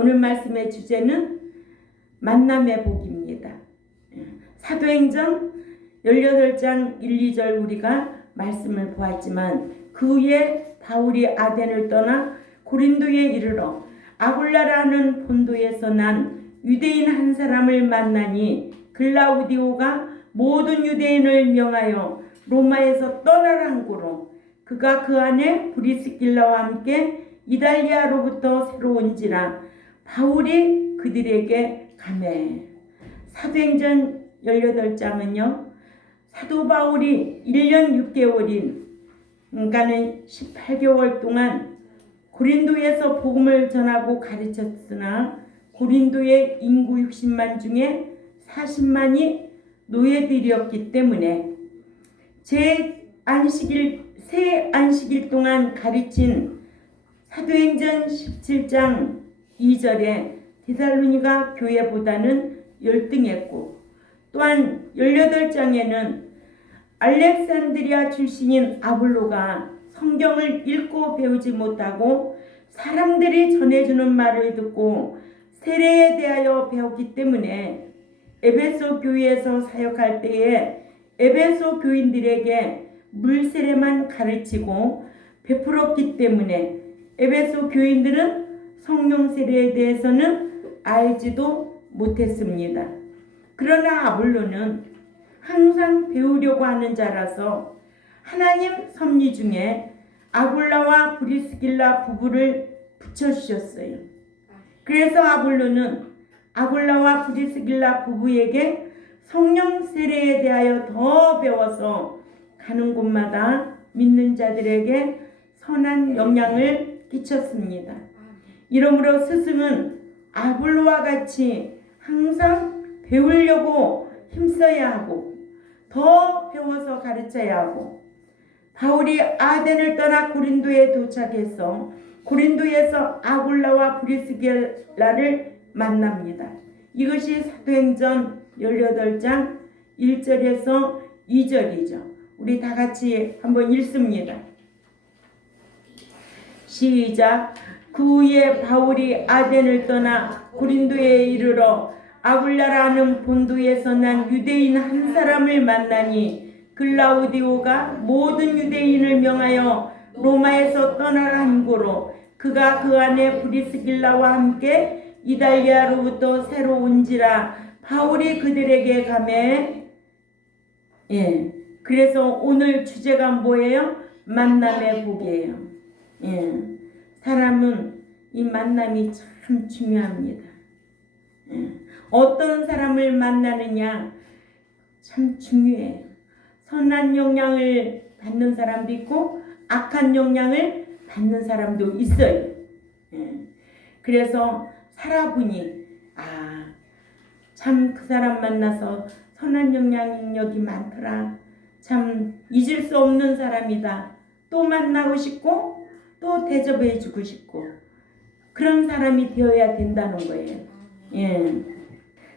오늘 말씀의 주제는 만남의 복입니다. 사도행전 18장 1, 2절 우리가 말씀을 보았지만 그 후에 바울이 아덴을 떠나 고린도에 이르러 아굴라라는 본도에서 난 유대인 한 사람을 만나니 글라우디오가 모든 유대인을 명하여 로마에서 떠나라 한 고로 그가 그 안에 브리스길라와 함께 이달리아로부터 새로 온지라 바울이 그들에게 가매. 사도행전 18장은요 사도 바울이 1년 6개월인 그러니까는 18개월 동안 고린도에서 복음을 전하고 가르쳤으나 고린도의 인구 60만 중에 40만이 노예들이었기 때문에 새 안식일 동안 가르친 사도행전 17장 2절에 데살로니가 교회보다는 열등했고 또한 18장에는 알렉산드리아 출신인 아볼로가 성경을 읽고 배우지 못하고 사람들이 전해주는 말을 듣고 세례에 대하여 배웠기 때문에 에베소 교회에서 사역할 때에 에베소 교인들에게 물세례만 가르치고 베풀었기 때문에 에베소 교인들은 성령 세례에 대해서는 알지도 못했습니다. 그러나 아볼로는 항상 배우려고 하는 자라서 하나님 섭리 중에 아굴라와 브리스길라 부부를 붙여주셨어요. 그래서 아볼로는 아굴라와 브리스길라 부부에게 성령 세례에 대하여 더 배워서 가는 곳마다 믿는 자들에게 선한 영향을 끼쳤습니다. 이러므로 스승은 아볼로와 같이 항상 배우려고 힘써야 하고 더 배워서 가르쳐야 하고 바울이 아덴을 떠나 고린도에 도착해서 고린도에서 아굴라와 브리스길라를 만납니다. 이것이 사도행전 18장 1절에서 2절이죠. 우리 다 같이 한번 읽습니다. 시작. 그 후에 바울이 아덴을 떠나 고린도에 이르러 아굴라라는 본도에서 난 유대인 한 사람을 만나니 글라우디오가 모든 유대인을 명하여 로마에서 떠나라 한 고로 그가 그 안에 브리스길라와 함께 이달리아로부터 새로 온지라 바울이 그들에게 가매. 그래서 오늘 주제가 뭐예요? 만남의 복이에요. 사람은 이 만남이 참 중요합니다. 어떤 사람을 만나느냐 참 중요해요. 선한 영향을 받는 사람도 있고 악한 영향을 받는 사람도 있어요. 그래서 살아보니 참 그 사람 만나서 선한 영향력이 많더라. 참 잊을 수 없는 사람이다. 또 만나고 싶고 또 대접해 주고 싶고 그런 사람이 되어야 된다는 거예요.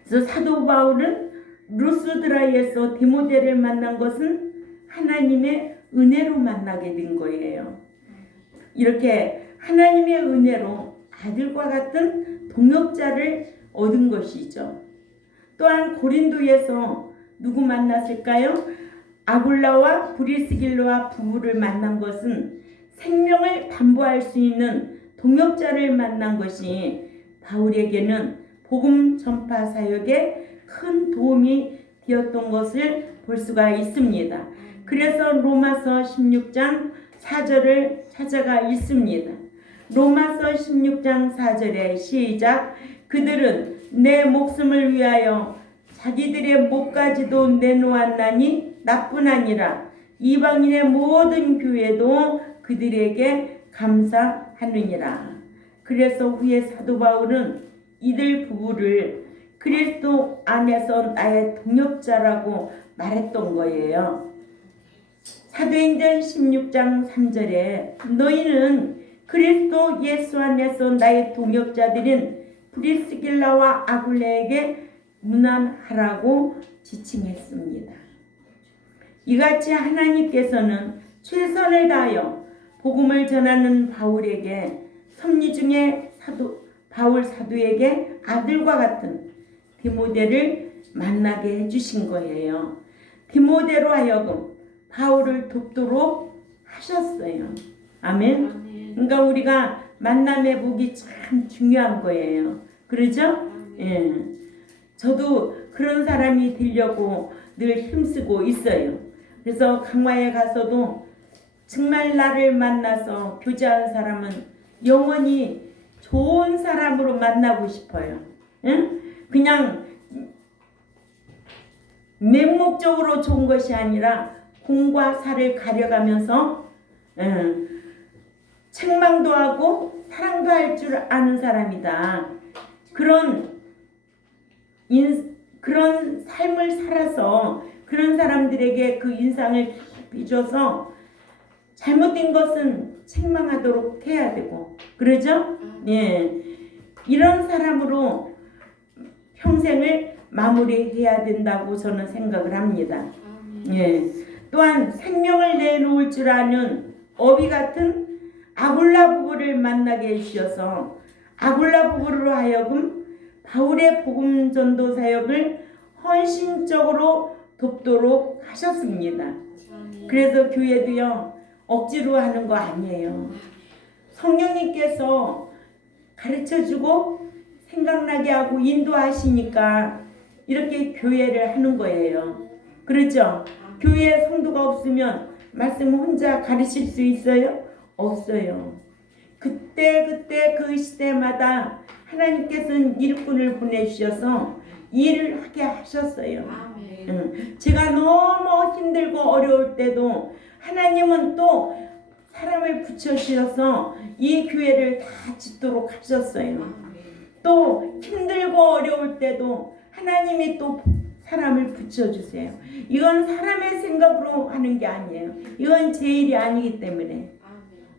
그래서 사도 바울은 루스드라에서 디모데를 만난 것은 하나님의 은혜로 만나게 된 거예요. 이렇게 하나님의 은혜로 아들과 같은 동역자를 얻은 것이죠. 또한 고린도에서 누구 만났을까요? 아굴라와 브리스길라와 부부를 만난 것은 생명을 담보할 수 있는 동역자를 만난 것이 바울에게는 복음 전파 사역에 큰 도움이 되었던 것을 볼 수가 있습니다. 그래서 로마서 16장 4절을 찾아가 있습니다. 로마서 16장 4절에 시작. 그들은 내 목숨을 위하여 자기들의 목까지도 내놓았나니 나뿐 아니라 이방인의 모든 교회도 그들에게 감사하느니라. 그래서 후에 사도 바울은 이들 부부를 그리스도 안에서 나의 동역자라고 말했던 거예요. 사도행전 16장 3절에 너희는 그리스도 예수 안에서 나의 동역자들인 브리스길라와 아굴라에게 문안하라고 지칭했습니다. 이같이 하나님께서는 최선을 다하여 복음을 전하는 바울에게 섭리 중에 바울 사도에게 아들과 같은 디모데를 만나게 해주신 거예요. 디모데로 하여금 바울을 돕도록 하셨어요. 아멘. 그러니까 우리가 만남의 복이 참 중요한 거예요. 그러죠? 예. 저도 그런 사람이 되려고 늘 힘쓰고 있어요. 그래서 강화에 가서도 정말 나를 만나서 교제한 사람은 영원히 좋은 사람으로 만나고 싶어요. 응? 그냥 맹목적으로 좋은 것이 아니라 공과 사를 가려가면서 책망도 하고 사랑도 할 줄 아는 사람이다. 그런 삶을 살아서 그런 사람들에게 그 인상을 깊이 줘서 잘못된 것은 책망하도록 해야 되고, 그러죠? 예. 이런 사람으로 평생을 마무리해야 된다고 저는 생각을 합니다. 예. 또한 생명을 내놓을 줄 아는 어비 같은 아굴라 부부를 만나게 해주셔서 아굴라 부부로 하여금 바울의 복음 전도 사역을 헌신적으로 돕도록 하셨습니다. 그래서 교회도요, 억지로 하는 거 아니에요. 성령님께서 가르쳐주고 생각나게 하고 인도하시니까 이렇게 교회를 하는 거예요. 그렇죠? 교회에 성도가 없으면 말씀 혼자 가르칠 수 있어요? 없어요. 그때 그 시대마다 하나님께서는 일꾼을 보내주셔서 일을 하게 하셨어요. 제가 너무 힘들고 어려울 때도 하나님은 또 사람을 붙여주셔서 이 교회를 다 짓도록 하셨어요. 또 힘들고 어려울 때도 하나님이 또 사람을 붙여주세요. 이건 사람의 생각으로 하는 게 아니에요. 이건 제 일이 아니기 때문에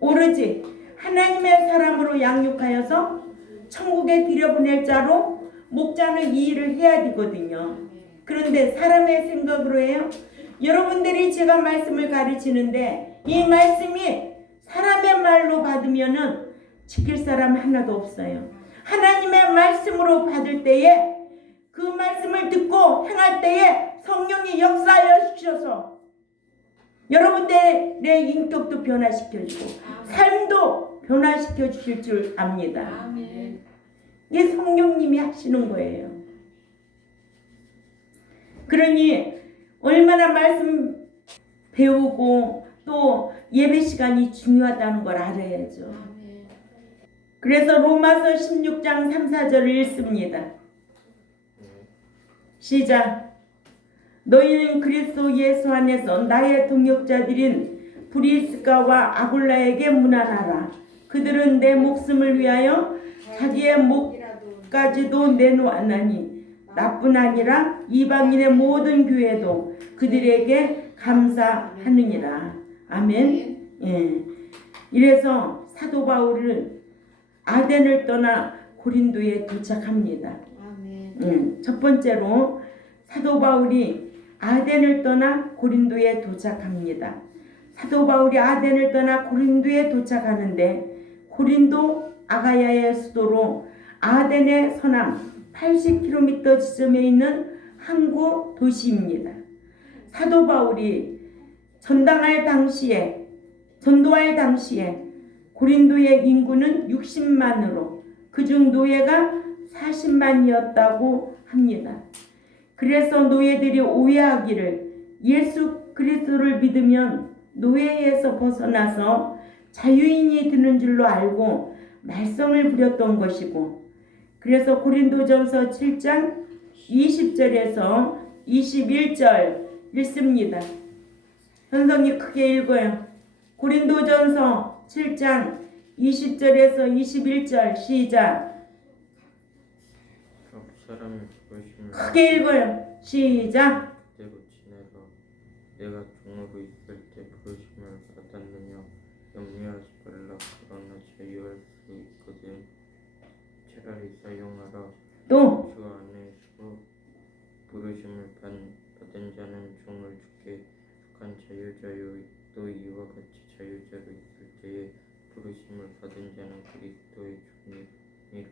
오로지 하나님의 사람으로 양육하여서 천국에 들여보낼 자로 목자는 이 일을 해야 되거든요. 그런데 사람의 생각으로 해요. 여러분들이 제가 말씀을 가르치는데 이 말씀이 사람의 말로 받으면은 지킬 사람 하나도 없어요. 하나님의 말씀으로 받을 때에 그 말씀을 듣고 행할 때에 성령이 역사하여 주셔서 여러분들의 인격도 변화시켜주고 삶도 변화시켜 주실 줄 압니다. 이게 성령님이 하시는 거예요. 그러니 얼마나 말씀 배우고 또 예배 시간이 중요하다는 걸 알아야죠. 그래서 로마서 16장 3, 4절을 읽습니다. 시작. 너희는 그리스도 예수 안에서 나의 동역자들인 브리스가와 아굴라에게 문안하라. 그들은 내 목숨을 위하여 자기의 목까지도 내놓았나니 나뿐 아니라 이방인의 모든 교회도 그들에게 감사하느니라. 아멘. 예. 이래서 사도 바울은 아덴을 떠나 고린도에 도착합니다. 첫 번째로 사도 바울이 아덴을 떠나 고린도에 도착합니다. 사도 바울이 아덴을 떠나 고린도에 도착하는데 고린도 아가야의 수도로 아덴의 서남 80km 지점에 있는 항구 도시입니다. 사도 바울이 전도할 당시에 고린도의 인구는 60만으로 그중 노예가 40만이었다고 합니다. 그래서 노예들이 오해하기를 예수 그리스도를 믿으면 노예에서 벗어나서 자유인이 되는 줄로 알고 말썽을 부렸던 것이고, 그래서 고린도전서 7장 20절에서 21절 읽습니다. 현성이 크게 읽어요. 고린도전서 7장 20절에서 21절 시작. 크게 읽어요. 시작. 때로 지내서 내가 종으로 있을 때 부르심을 받았느냐 염려하지 말라. 그러나 자유할 수 있거든. 차라리 사용하라. 또 주 안에서 부르심을 받은 자는 종을 주께 속한 자유자요. 또 이와 같이 자유자로 있을 때에 부르심을 받은 자는 그리스도의 종이니라.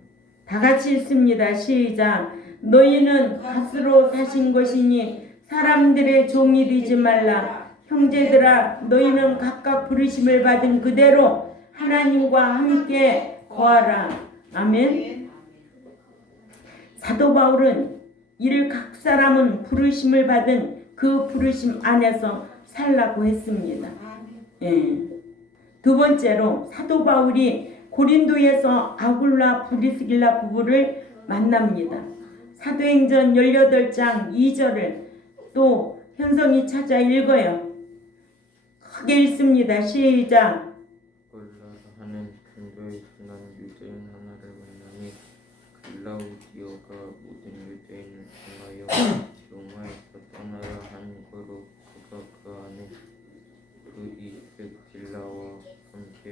다 같이 읽습니다. 시작. 너희는 값으로 사신 것이니 사람들의 종이 되지 말라. 형제들아, 너희는 각각 부르심을 받은 그대로 하나님과 함께 거하라. 아멘. 사도 바울은 이를 각 사람은 부르심을 받은 그 부르심 안에서 살라고 했습니다. 예. 두 번째로 사도 바울이 고린도에서 아굴라 브리스길라 부부를 만납니다. 사도행전 18장 2절을 또 현성이 찾아 읽어요. 크게 읽습니다. 시작. 골라라 하는 근교에 순한 유대인 하나를 만나니 글라우디오가 모든 유대인을 통하여 로마에서 떠나야 한 거로 그가 그 안에 브리스길라와 함께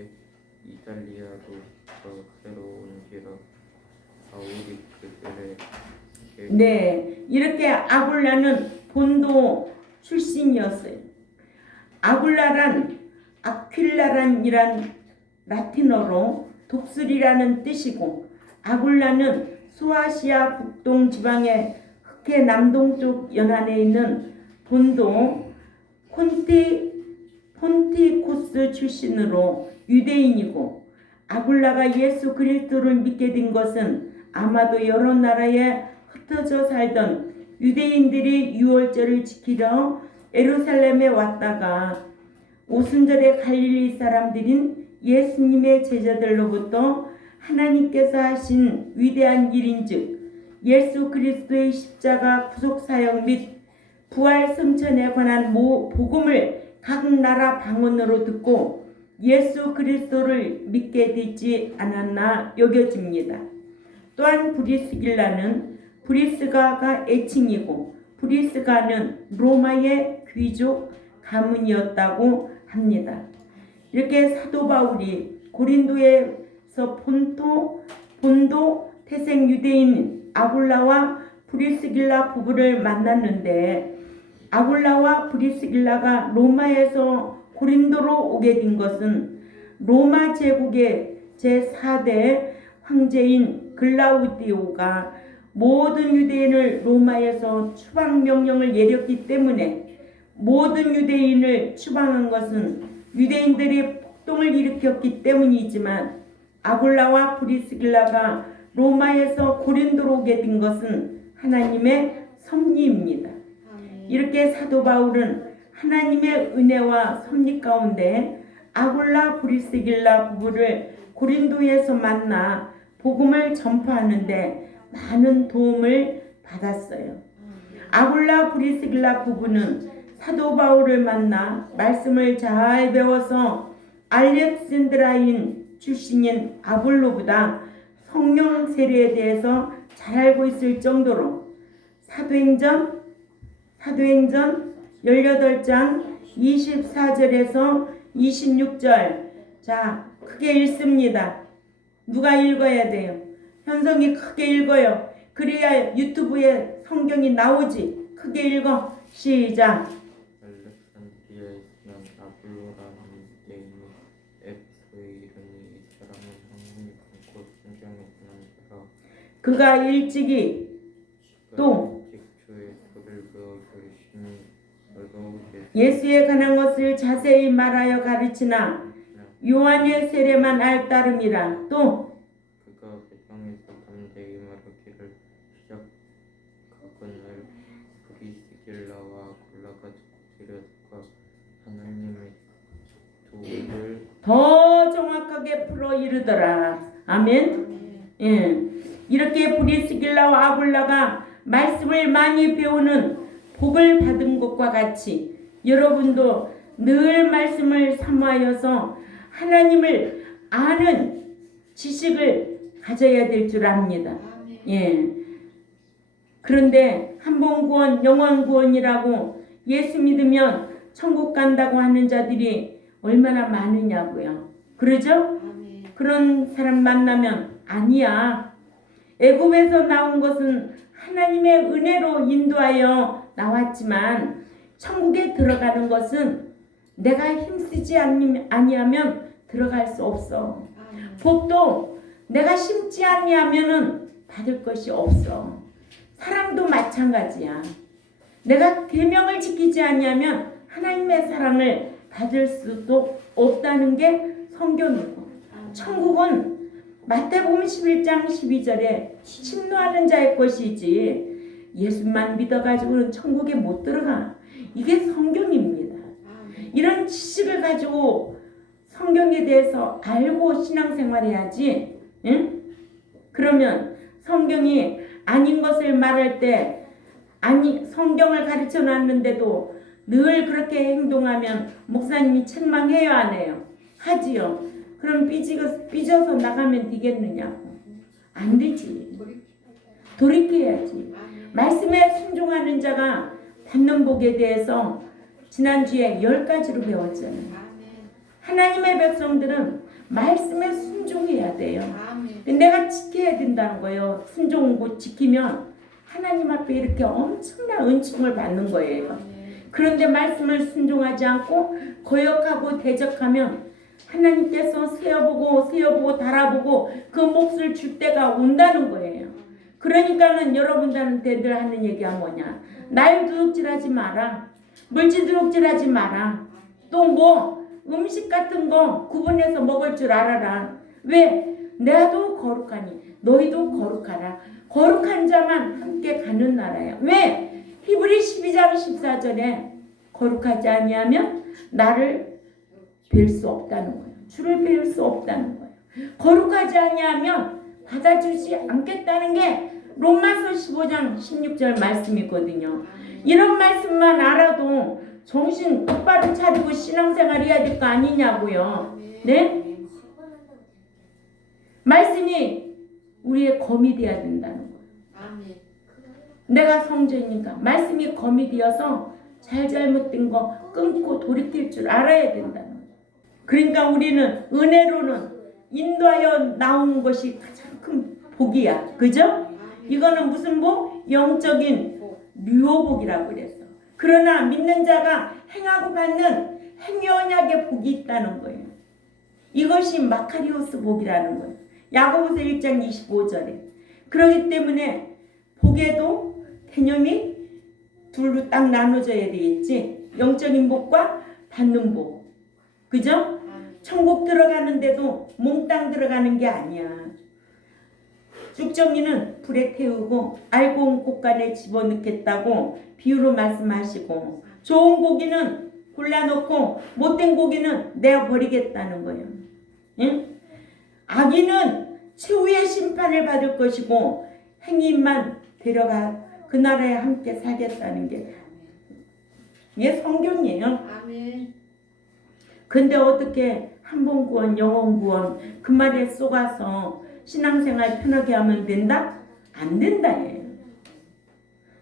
이탈리아로 새로운지라. 바울이 그들에게 네, 이렇게 아굴라는 본도 출신이었어요. 아굴라란 아퀼라란이란 라틴어로 독수리라는 뜻이고, 아굴라는 소아시아 북동 지방의 흑해 남동쪽 연안에 있는 본도 폰티코스 출신으로 유대인이고, 아굴라가 예수 그리스도를 믿게 된 것은 아마도 여러 나라에 흩어져 살던 유대인들이 유월절을 지키려 예루살렘에 왔다가 오순절에 갈릴리 사람들인 예수님의 제자들로부터 하나님께서 하신 위대한 일인즉 예수 그리스도의 십자가 구속사역 및 부활 승천에 관한 복음을 각 나라 방언으로 듣고 예수 그리스도를 믿게 되지 않았나 여겨집니다. 또한 브리스가가 애칭이고, 브리스가는 로마의 귀족 가문이었다고 합니다. 이렇게 사도 바울이 고린도에서 본도 태생 유대인 아굴라와 브리스길라 부부를 만났는데, 아굴라와 브리스길라가 로마에서 고린도로 오게 된 것은 로마 제국의 제4대 황제인 글라우디오가 모든 유대인을 로마에서 추방 명령을 내렸기 때문에, 모든 유대인을 추방한 것은 유대인들이 폭동을 일으켰기 때문이지만, 아굴라와 브리스길라가 로마에서 고린도로 오게 된 것은 하나님의 섭리입니다. 이렇게 사도 바울은 하나님의 은혜와 섭리 가운데 아굴라 브리스길라 부부를 고린도에서 만나 복음을 전파하는데 많은 도움을 받았어요. 아굴라 브리스길라 부부는 사도 바울을 만나 말씀을 잘 배워서 알렉산드라인 출신인 아볼로보다 성령 세례에 대해서 잘 알고 있을 정도로 사도행전 18장 24절에서 26절, 자, 크게 읽습니다. 누가 읽어야 돼요? 현성이 크게 읽어요. 그래야 유튜브에 성경이 나오지. 크게 읽어. 시작. 알렉산드리아에 있는 아볼로라는 유대인이 에베소에 이르니 이 사람은 성령이 많고 성경에 관한 자라. 그가 일찍이 또 직초에 글을 배워 열심히 얻어오게 예수에 관한 것을 자세히 말하여 가르치나 요한의 세례만 알 따름이라. 또 그가 배경에서 담대히 말하기를 시작하거늘 브리스길라와 아굴라가 드렸과 하나님의 도를 더 정확하게 풀어 이르더라. 아멘. 예. 이렇게 브리스길라와 아굴라가 말씀을 많이 배우는 복을 받은 것과 같이 여러분도 늘 말씀을 사모하여서 하나님을 아는 지식을 가져야 될 줄 압니다. 예. 그런데 한번 구원, 영원 구원이라고 예수 믿으면 천국 간다고 하는 자들이 얼마나 많으냐고요. 그러죠? 그런 사람 만나면 아니야. 애굽에서 나온 것은 하나님의 은혜로 인도하여 나왔지만 천국에 들어가는 것은 내가 힘쓰지 아니하면 들어갈 수 없어. 복도 내가 심지 아니하면은 받을 것이 없어. 사랑도 마찬가지야. 내가 계명을 지키지 않으면 하나님의 사랑을 받을 수도 없다는 게 성경이고, 천국은 마태복음 11장 12절에 침노하는 자의 것이지 예수만 믿어가지고는 천국에 못 들어가. 이게 성경입니다. 이런 지식을 가지고 성경에 대해서 알고 신앙생활해야지. 응? 그러면 성경이 아닌 것을 말할 때 성경을 가르쳐 놨는데도 늘 그렇게 행동하면 목사님이 책망해요, 안 해요? 하지요. 그럼 삐져서 나가면 되겠느냐고. 안 되지. 돌이켜야지. 말씀에 순종하는 자가 받는 복에 대해서 지난주에 10가지로 배웠잖아요. 하나님의 백성들은 말씀에 순종해야 돼요. 내가 지켜야 된다는 거예요. 순종하고 지키면 하나님 앞에 이렇게 엄청난 은총을 받는 거예요. 그런데 말씀을 순종하지 않고 거역하고 대적하면 하나님께서 세어보고 달아보고 그 몫을 줄 때가 온다는 거예요. 그러니까는 여러분들한테 늘 하는 얘기가 뭐냐? 날 도둑질하지 마라. 물질 도둑질하지 마라. 또 뭐 음식 같은 거 구분해서 먹을 줄 알아라. 왜? 내도 거룩하니 너희도 거룩하라. 거룩한 자만 함께 가는 나라야. 왜? 히브리 12장 14절에 거룩하지 아니하면 나를 뵐 수 없다는 거예요. 주를 뵐 수 없다는 거예요. 거룩하지 아니하면 받아주지 않겠다는 게 로마서 15장 16절 말씀이거든요. 이런 말씀만 알아도 정신 똑바로 차리고 신앙생활 해야 될 거 아니냐고요. 네? 말씀이 우리의 검이 되어야 된다는 거예요. 내가 성전이니까 말씀이 검이 되어서 잘못된 거 끊고 돌이킬 줄 알아야 된다는 거예요. 그러니까 우리는 은혜로는 인도하여 나오는 것이 가장 큰 복이야. 그죠? 이거는 무슨 복? 영적인 류호복이라고 그랬어. 그러나 믿는 자가 행하고 받는 행여언약의 복이 있다는 거예요. 이것이 마카리오스 복이라는 거예요. 야고보서 1장 25절에. 그렇기 때문에 복에도 개념이 둘로 딱 나눠져야 되겠지. 영적인 복과 받는 복. 그죠? 천국 들어가는데도 몽땅 들어가는 게 아니야. 쭉정이는 불에 태우고 알고 온 곳간에 집어넣겠다고 비유로 말씀하시고, 좋은 고기는 골라놓고 못된 고기는 내어 버리겠다는 거예요. 응? 악인은 최후의 심판을 받을 것이고 행인만 데려가 그 나라에 함께 살겠다는 게 이게 성경이에요. 아멘. 근데 어떻게 한 번 구원 영원 구원 그 말에 속아서 신앙생활 편하게 하면 된다? 안 된다 예요.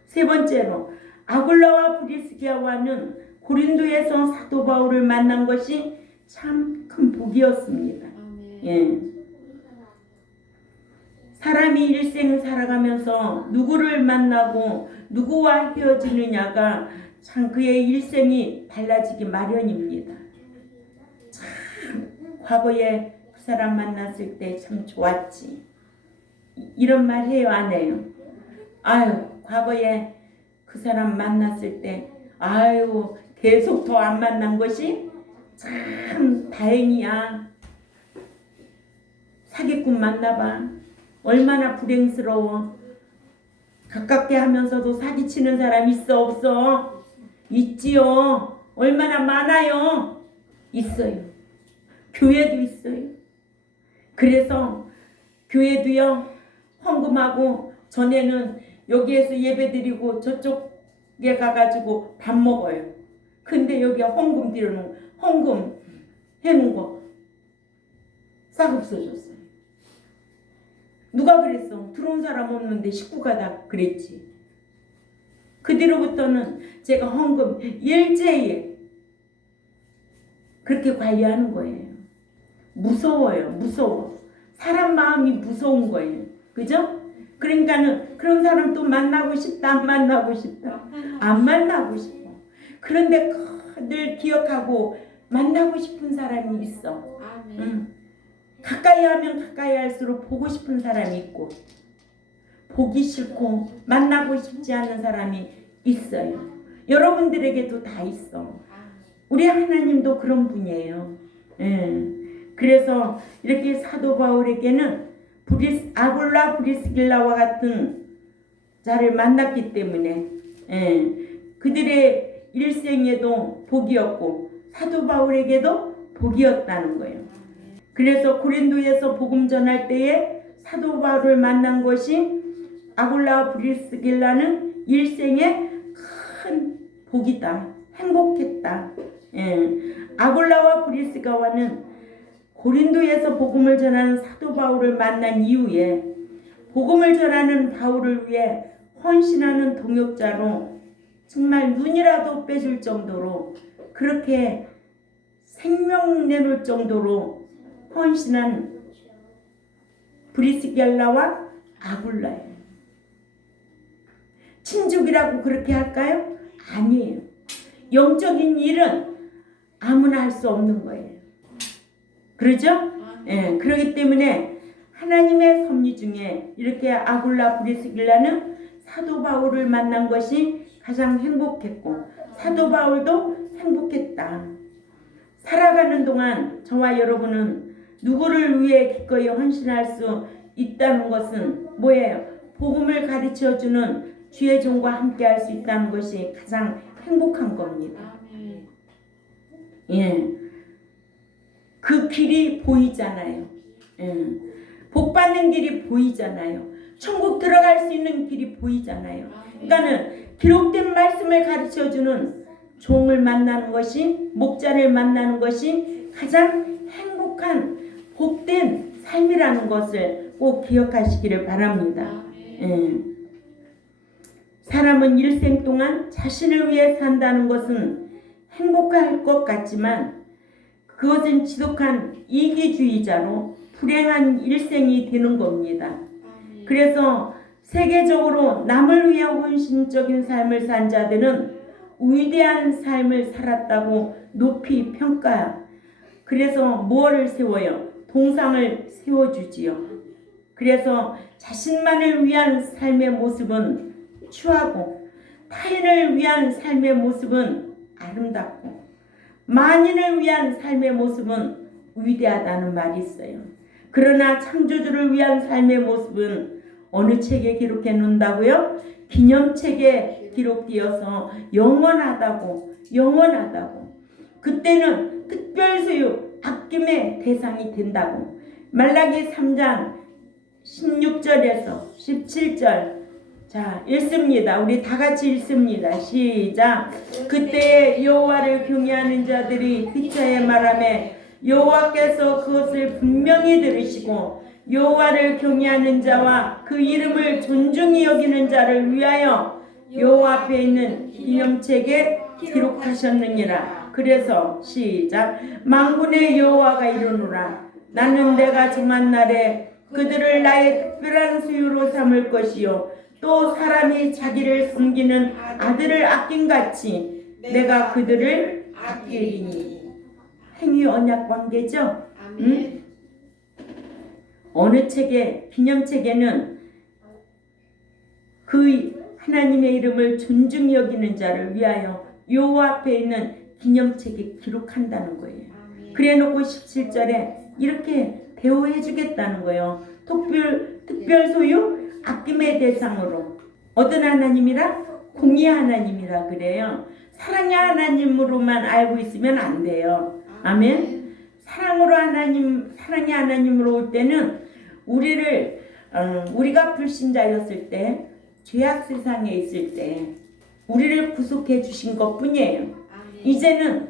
세 번째로 아굴라와 브리스기아와는 고린도에서 사도 바울을 만난 것이 참 큰 복이었습니다. 예. 사람이 일생 살아가면서 누구를 만나고 누구와 헤어지느냐가 참 그의 일생이 달라지기 마련입니다. 참 과거에 그 사람 만났을 때 참 좋았지. 이런 말 해요, 안 해요? 아유, 과거에 그 사람 만났을 때 아유 계속 더 안 만난 것이 참 다행이야. 사기꾼 만나봐. 얼마나 불행스러워. 가깝게 하면서도 사기치는 사람 있어 없어? 있지요. 얼마나 많아요. 있어요. 교회도 있어요. 그래서 교회도요 헌금하고 전에는 여기에서 예배드리고 저쪽에 가가지고 밥 먹어요. 근데 여기에 헌금 드려놓은 헌금 해놓은 거 싹 없어졌어요. 누가 그랬어? 들어온 사람 없는데 식구가 다 그랬지. 그 뒤로부터는 제가 헌금 일제히 그렇게 관리하는 거예요. 무서워요. 무서워. 사람 마음이 무서운 거예요. 그죠? 그러니까는 그런 사람 또 만나고 싶다 안 만나고 싶다 안 만나고 싶어. 그런데 늘 기억하고 만나고 싶은 사람이 있어. 아멘. 가까이 하면 가까이 할수록 보고 싶은 사람이 있고 보기 싫고 만나고 싶지 않은 사람이 있어요. 여러분들에게도 다 있어. 우리 하나님도 그런 분이에요. 그래서 이렇게 사도 바울에게는 아굴라 브리스길라와 같은 자를 만났기 때문에 그들의 일생에도 복이었고 사도 바울에게도 복이었다는 거예요. 그래서 고린도에서 복음 전할 때에 사도 바울을 만난 것이 아굴라 브리스길라는 일생의 큰 복이다. 행복했다. 아굴라와 브리스가와는 고린도에서 복음을 전하는 사도 바울을 만난 이후에 복음을 전하는 바울을 위해 헌신하는 동역자로 정말 눈이라도 빼줄 정도로 그렇게 생명 내놓을 정도로 헌신한 브리스길라와 아굴라예요. 친족이라고 그렇게 할까요? 아니에요. 영적인 일은 아무나 할 수 없는 거예요. 그러죠? 그렇기 때문에 하나님의 섭리 중에 이렇게 아굴라 브리스길라는 사도 바울을 만난 것이 가장 행복했고 사도 바울도 행복했다. 살아가는 동안 저와 여러분은 누구를 위해 기꺼이 헌신할 수 있다는 것은 뭐예요? 복음을 가르쳐주는 주의 종과 함께 할 수 있다는 것이 가장 행복한 겁니다. 그 길이 보이잖아요. 복 받는 길이 보이잖아요. 천국 들어갈 수 있는 길이 보이잖아요. 그러니까는 기록된 말씀을 가르쳐주는 종을 만나는 것이, 목자를 만나는 것이 가장 행복한 복된 삶이라는 것을 꼭 기억하시기를 바랍니다. 사람은 일생 동안 자신을 위해 산다는 것은 행복할 것 같지만 그것은 지독한 이기주의자로 불행한 일생이 되는 겁니다. 그래서 세계적으로 남을 위해 헌신적인 삶을 산 자들은 위대한 삶을 살았다고 높이 평가해요. 그래서 무엇을 세워요? 동상을 세워주지요. 그래서 자신만을 위한 삶의 모습은 추하고 타인을 위한 삶의 모습은 아름답고 만인을 위한 삶의 모습은 위대하다는 말이 있어요. 그러나 창조주를 위한 삶의 모습은 어느 책에 기록해 놓는다고요? 기념책에 기록되어서 영원하다고. 그때는 특별소유 아낌의 대상이 된다고. 말라기 3장 16절에서 17절 자 읽습니다. 우리 다 같이 읽습니다. 시작. 그때에 여호와를 경외하는 자들이 휘차에 말하매 여호와께서 그것을 분명히 들으시고 여호와를 경외하는 자와 그 이름을 존중히 여기는 자를 위하여 여호와 앞에 있는 기념책에 기록하셨느니라. 그래서 시작. 만군의 여호와가 이르노라. 나는 내가 정한 날에 그들을 나의 특별한 소유로 삼을 것이요 또 사람이 자기를 섬기는 아들을 아낀같이 내가 그들을 아끼리니. 행위 언약 관계죠. 어느 책에 기념책에는 그 하나님의 이름을 존중히 여기는 자를 위하여 여호와 앞에 있는 기념책에 기록한다는 거예요. 그래놓고 17절에 이렇게 대우해 주겠다는 거예요. 특별 소유 아낌의 대상으로. 어떤 하나님이라? 공의 하나님이라 그래요. 사랑의 하나님으로만 알고 있으면 안 돼요. 아멘. 사랑의 하나님으로 올 때는 우리가 불신자였을 때, 죄악 세상에 있을 때 우리를 구속해 주신 것뿐이에요. 이제는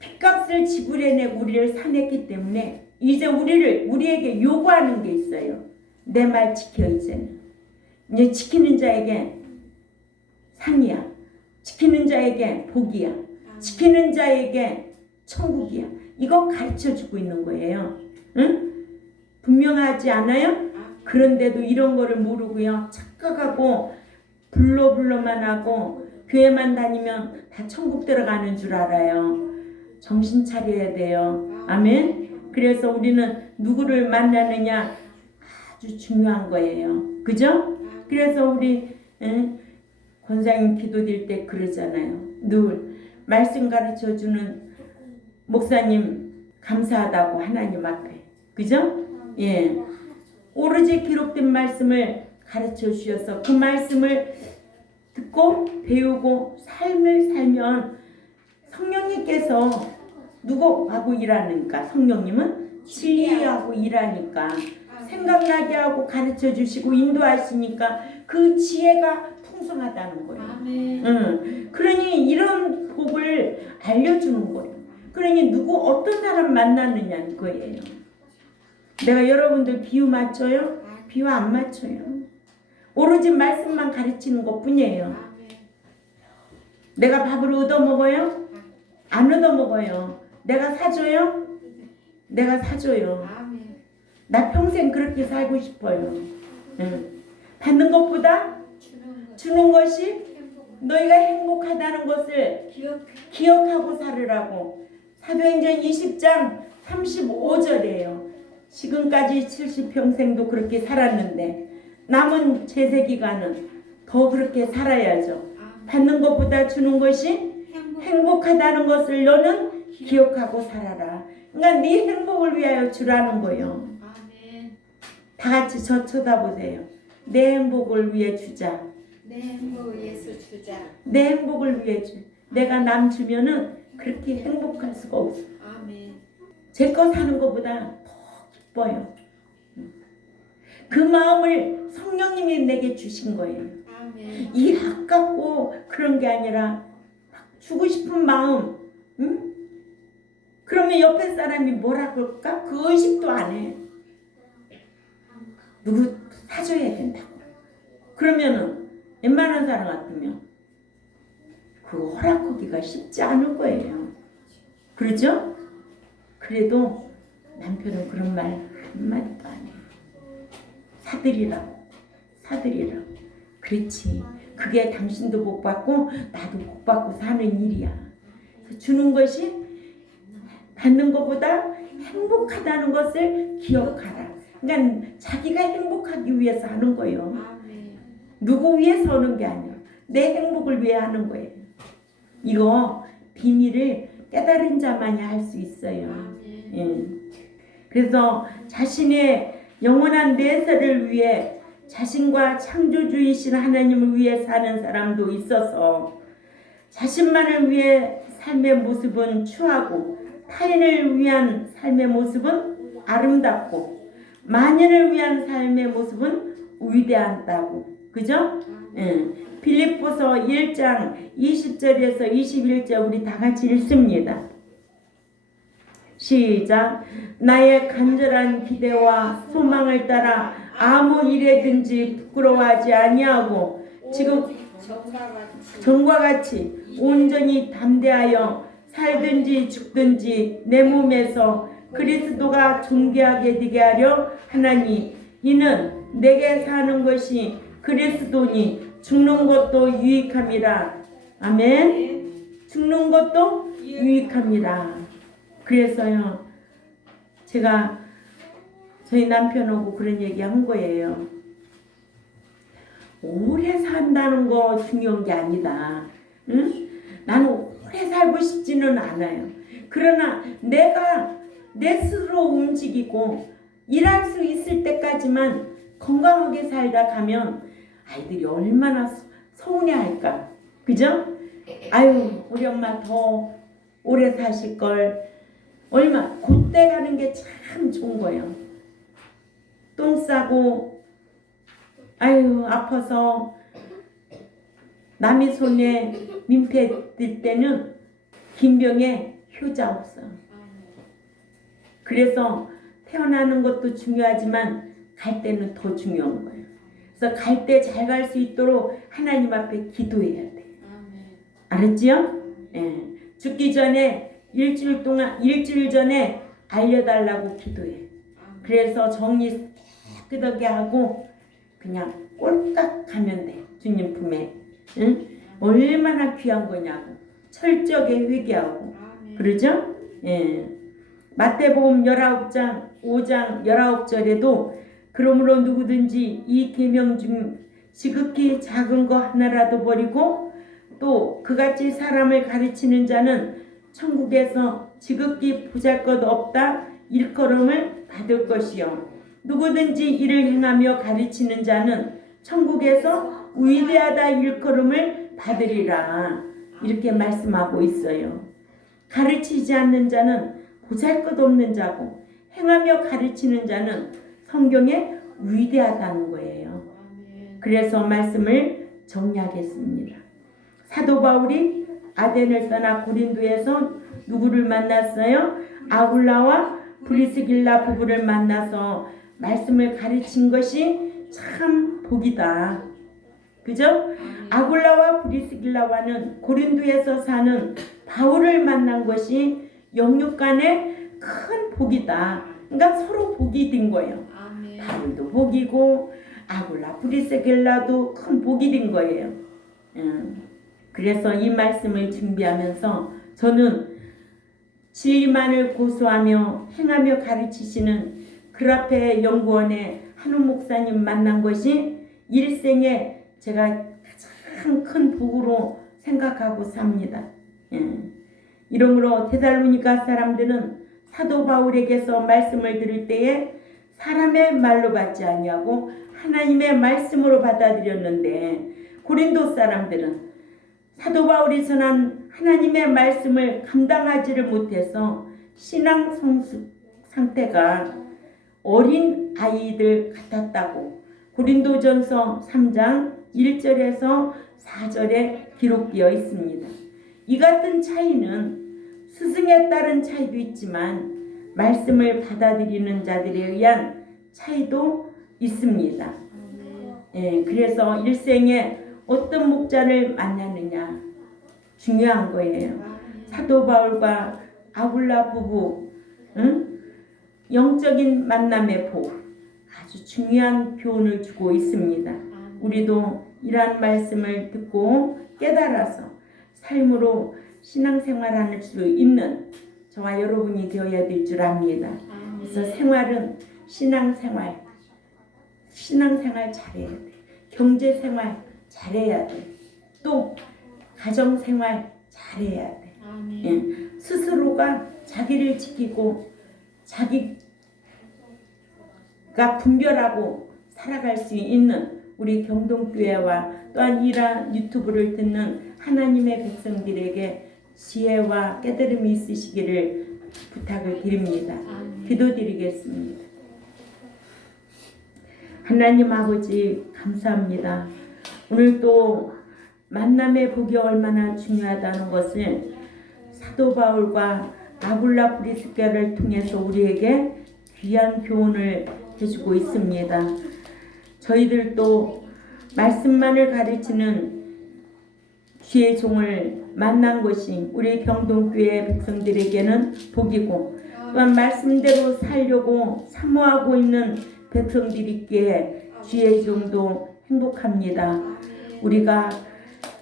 핏값을 지불해내고 우리를 사냈기 때문에 이제 우리에게 요구하는 게 있어요. 내 말 지켜. 이제 지키는 자에게 상이야. 지키는 자에게 복이야. 지키는 자에게 천국이야. 이거 가르쳐주고 있는 거예요. 응? 분명하지 않아요? 그런데도 이런 거를 모르고요. 착각하고 불러만 하고 교회만 다니면 다 천국 들어가는 줄 알아요. 정신 차려야 돼요. 아멘. 그래서 우리는 누구를 만나느냐 아주 중요한 거예요. 그죠? 그래서 우리 권사님 기도드릴 때 그러잖아요. 늘 말씀 가르쳐주는 목사님 감사하다고 하나님 앞에. 그죠? 예. 오로지 기록된 말씀을 가르쳐 주셔서 그 말씀을 듣고 배우고 삶을 살면 성령님께서 누구하고 일하니까 성령님은 진리하고 일하니까 생각나게 하고 가르쳐 주시고 인도하시니까 그 지혜가 풍성하다는 거예요. 그러니 이런 복을 알려주는 거예요. 그러니 누구 어떤 사람 만났느냐는 거예요. 내가 여러분들 비유 맞춰요? 비유 안 맞춰요. 오로지 말씀만 가르치는 것 뿐이에요. 내가 밥을 얻어먹어요? 안 얻어먹어요. 내가 사줘요? 내가 사줘요. 나 평생 그렇게 살고 싶어요. 받는 것보다 주는 것이 너희가 행복하다는 것을 기억하고 살으라고. 사도행전 20장 35절이에요. 지금까지 70평생도 그렇게 살았는데 남은 제세기간은 더 그렇게 살아야죠. 받는 것보다 주는 것이 행복하다는 것을 너는 기억하고 살아라. 그러니까 네 행복을 위하여 주라는 거예요. 다 같이 저 쳐다보세요. 내 행복을 위해 주자. 내 행복을 위해서 주자. 내 행복을 위해 주. 내가 남 주면은 그렇게 행복할 수가 없어. 제 거 사는 것보다 더 기뻐요. 그 마음을 성령님이 내게 주신 거예요. 이 아깝고 그런 게 아니라 주고 싶은 마음. 응? 그러면 옆에 사람이 뭐라 그럴까? 그 의식도 안 해. 누구 사줘야 된다고. 그러면은 웬만한 사람 같으면 그 허락하기가 쉽지 않은 거예요. 그러죠? 그래도 남편은 그런 말 한마디도 안 해요. 사드리라고. 그렇지. 그게 당신도 복 받고 나도 복 받고 사는 일이야. 주는 것이 받는 것보다 행복하다는 것을 기억하라. 그러니까 자기가 행복하기 위해서 하는 거예요. 누구 위해서 하는 게 아니야. 내 행복을 위해 하는 거예요. 이거 비밀을 깨달은 자만이 할 수 있어요. 예. 그래서 자신의 영원한 내세를 위해 자신과 창조주이신 하나님을 위해 사는 사람도 있어서 자신만을 위해 삶의 모습은 추하고 타인을 위한 삶의 모습은 아름답고 만연을 위한 삶의 모습은 위대하다고. 그죠? 예. 빌립보서 1장 20절에서 21절 우리 다 같이 읽습니다. 시작. 나의 간절한 기대와 소망을 따라 아무 일에든지 부끄러워하지 아니하고 지금 전과 같이 온전히 담대하여 살든지 죽든지 내 몸에서 그리스도가 존귀하게 되게 하려 하나니 이는 내게 사는 것이 그리스도니 죽는 것도 유익함이라. 아멘. 죽는 것도 유익함이라. 그래서요 제가 저희 남편하고 그런 얘기 한 거예요. 오래 산다는 거 중요한 게 아니다. 응? 나는 오래 살고 싶지는 않아요. 그러나 내가 내 스스로 움직이고 일할 수 있을 때까지만 건강하게 살다 가면 아이들이 얼마나 서운해할까. 그죠? 아유 우리 엄마 더 오래 사실걸. 얼마 그때 가는 게 참 좋은 거예요. 똥 싸고 아유 아파서 남의 손에 민폐 들 때는 긴병에 효자 없어. 그래서 태어나는 것도 중요하지만 갈 때는 더 중요한 거예요. 그래서 갈 때 잘 갈 수 있도록 하나님 앞에 기도해야 돼. 알았지요? 예. 죽기 전에 일주일 전에 알려달라고 기도해. 그래서 정리 깨끗하게 하고 그냥 꼴깍 가면 돼. 주님 품에. 응? 얼마나 귀한 거냐고. 철저하게 회개하고. 그러죠? 예. 마태복음 19장 5장 19절에도 그러므로 누구든지 이 계명 중 지극히 작은 거 하나라도 버리고 또 그같이 사람을 가르치는 자는 천국에서 지극히 보잘것없다 일컬음을 받을 것이요 누구든지 이를 행하며 가르치는 자는 천국에서 위대하다 일컬음을 받으리라. 이렇게 말씀하고 있어요. 가르치지 않는 자는 보잘것없는 자고 행하며 가르치는 자는 성경에 위대하다는 거예요. 그래서 말씀을 정리하겠습니다. 사도 바울이 아덴을 떠나 고린도에서 누구를 만났어요? 아굴라와 브리스길라 부부를 만나서 말씀을 가르친 것이 참 복이다. 그죠? 아굴라와 브리스길라와는 고린도에서 사는 바울을 만난 것이 영육 간의 큰 복이다. 그러니까 서로 복이 된 거예요. 바울도 복이고 아굴라 브리스길라도 큰 복이 된 거예요. 그래서 이 말씀을 준비하면서 저는 진리만을 고수하며 행하며 가르치시는 그라페 연구원의 한우 목사님 만난 것이 일생에 제가 가장 큰 복으로 생각하고 삽니다. 이러므로 데살로니가 사람들은 사도 바울에게서 말씀을 들을 때에 사람의 말로 받지 아니하고 하나님의 말씀으로 받아들였는데 고린도 사람들은 사도 바울이 전한 하나님의 말씀을 감당하지를 못해서 신앙 상태가 어린 아이들 같았다고 고린도전서 3장 1절에서 4절에 기록되어 있습니다. 이 같은 차이는 스승에 따른 차이도 있지만 말씀을 받아들이는 자들에 의한 차이도 있습니다. 그래서 일생에 어떤 목자를 만나느냐 중요한 거예요. 사도 바울과 아굴라 부부 영적인 만남의 복 아주 중요한 교훈을 주고 있습니다. 우리도 이러한 말씀을 듣고 깨달아서 삶으로 신앙생활할 수 있는 저와 여러분이 되어야 될 줄 압니다. 그래서 생활은 신앙생활 잘해야 돼. 경제생활 잘해야 돼. 또 가정생활 잘해야 돼. 스스로가 자기를 지키고 자기가 분별하고 살아갈 수 있는 우리 경동교회와 또한 이러한 유튜브를 듣는 하나님의 백성들에게 지혜와 깨달음이 있으시기를 부탁을 드립니다. 기도드리겠습니다. 하나님 아버지 감사합니다. 오늘 또 만남의 복이 얼마나 중요하다는 것을 사도 바울과 아굴라 브리스길라를 통해서 우리에게 귀한 교훈을 해주고 있습니다. 저희들도 말씀만을 가르치는 주의 종을 만난 것이 우리 경동교회 백성들에게는 복이고 또한 말씀대로 살려고 사모하고 있는 백성들이 있기에 주의 종도 행복합니다. 우리가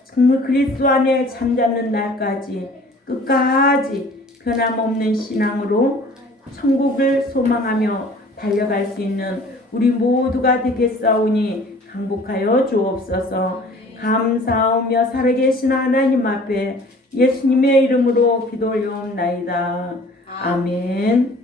정말 그리스도 안에 잠자는 날까지 끝까지 변함없는 신앙으로 천국을 소망하며 달려갈 수 있는 우리 모두가 되겠사오니 강복하여 주옵소서. 감사하며 살아계신 하나님 앞에 예수님의 이름으로 기도 올려옵나이다. 아멘.